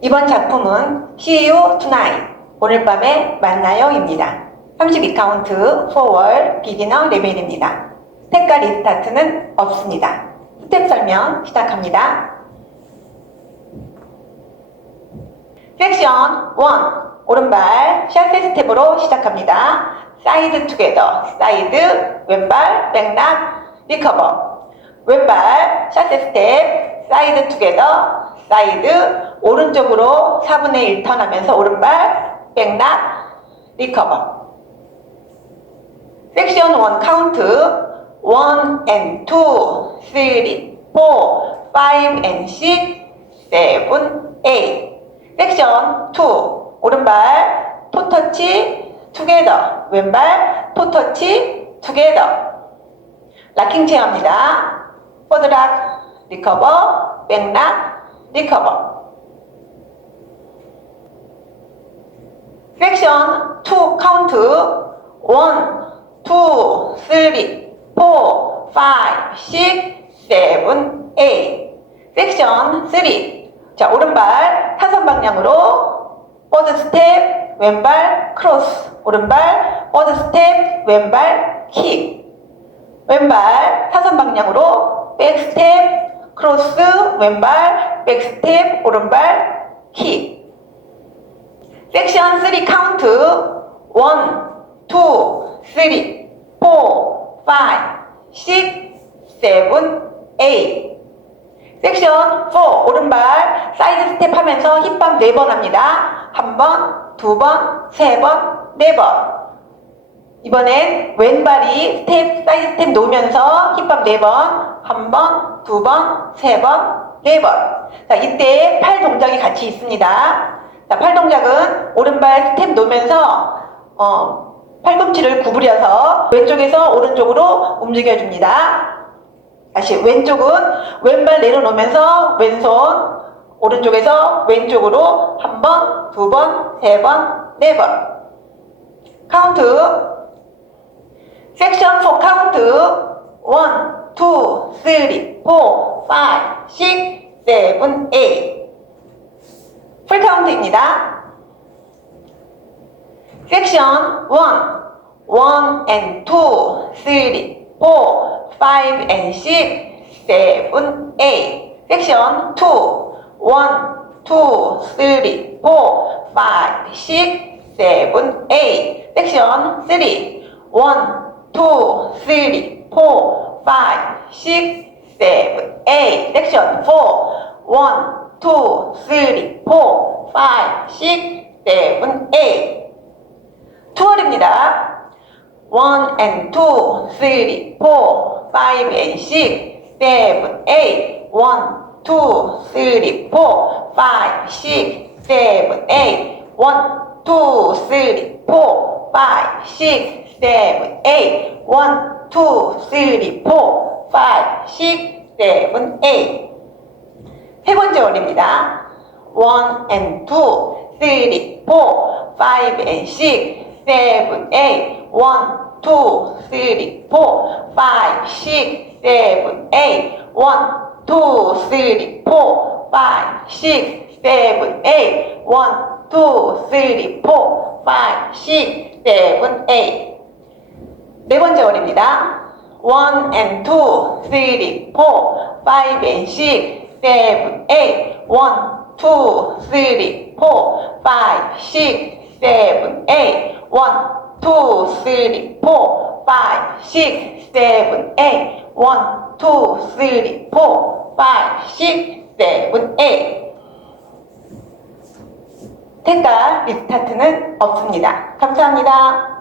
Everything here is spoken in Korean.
이번 작품은 See You Tonight 오늘 밤에 만나요입니다. 32카운트 4월 비기너 레벨입니다. 스텝과 리스타트는 없습니다. 스텝 설명 시작합니다. 섹션 1 오른발 샤세 스텝으로 시작합니다. 사이드 투게더 사이드 왼발 백락 리커버 왼발 샤세 스텝 사이드 투게더 사이드 오른쪽으로 4분의 1 턴 하면서 오른발 백락 리커버. 섹션 1 카운트 1 and 2 3 4 5 and 6 7 8 섹션 2 오른발 토터치 투게더 왼발 토터치 투게더. 락킹 체어입니다. 포드락 리커버 백락 리커버 섹션 2 카운트 1 2 3 4 5 6 7 8 섹션 3 자, 오른발 타선 방향으로 버드 스텝, 왼발 크로스, 오른발 버드 스텝, 왼발 킥. 왼발 타선 방향으로 백 스텝, 크로스, 왼발 백 스텝, 오른발 킥. 섹션 3 카운트 1, 2, 3, 4, 5, 6, 7, 8 섹션 4 오른발 사이드 스텝 하면서 힙밤 4번 합니다. 한 번, 두 번, 세 번, 네 번. 이번엔 왼발이 스텝, 사이드 스텝 놓으면서 힙밤 4번, 한 번, 두 번, 세 번, 네 번. 자, 이때 팔 동작이 같이 있습니다. 자, 팔 동작은 오른발 스텝 놓으면서 어, 팔꿈치를 구부려서 왼쪽에서 오른쪽으로 움직여줍니다. 다시 왼쪽은 왼발 내려놓으면서 왼손 오른쪽에서 왼쪽으로 한 번, 두 번, 세 번, 네 번. 카운트 섹션 4 카운트 1, 2, 3, 4, 5, 6, 7, 8 풀 카운트입니다. 섹션 1 1 and 2, 3, 4, 5 and 6, 7, 8 섹션 2 1, 2, 3, 4, 5, 6, 7, 8 섹션 3 1, 2, 3, 4, 5, 6, 7, 8 섹션 4 1, 2, 3, 4, 5, 6, 7, 8 투어입니다. 1 and 2, 3, 4, 5 and 6, 7, 8 1, 2, 3, 4, 5, 6, 7, 8 1, 2, 3, 4, 5, 6, 7, 8 1, 2, 3, 4, 5, 6, 7, 8세 번째 월입니다. 1 and 2, 3, 4, 5 and 6, 7, 8 1, 2, 3, 4, 5, 6, 7, 8 1, 2, 3, 4, 5, 6, 7, 8 1, 2, 3, 4, 5, 6, 7, 8네 번째 월입니다. 1 and 2, 3, 4, 5 and 6, 7, 8 1, 2, 3, 4, 5, 6, 7, 8 1, 2, 3, 4, 5, 6, 7, 8 1, 2, 3, 4, 5, 6, 7, 8 택가 리스타트는 없습니다. 감사합니다.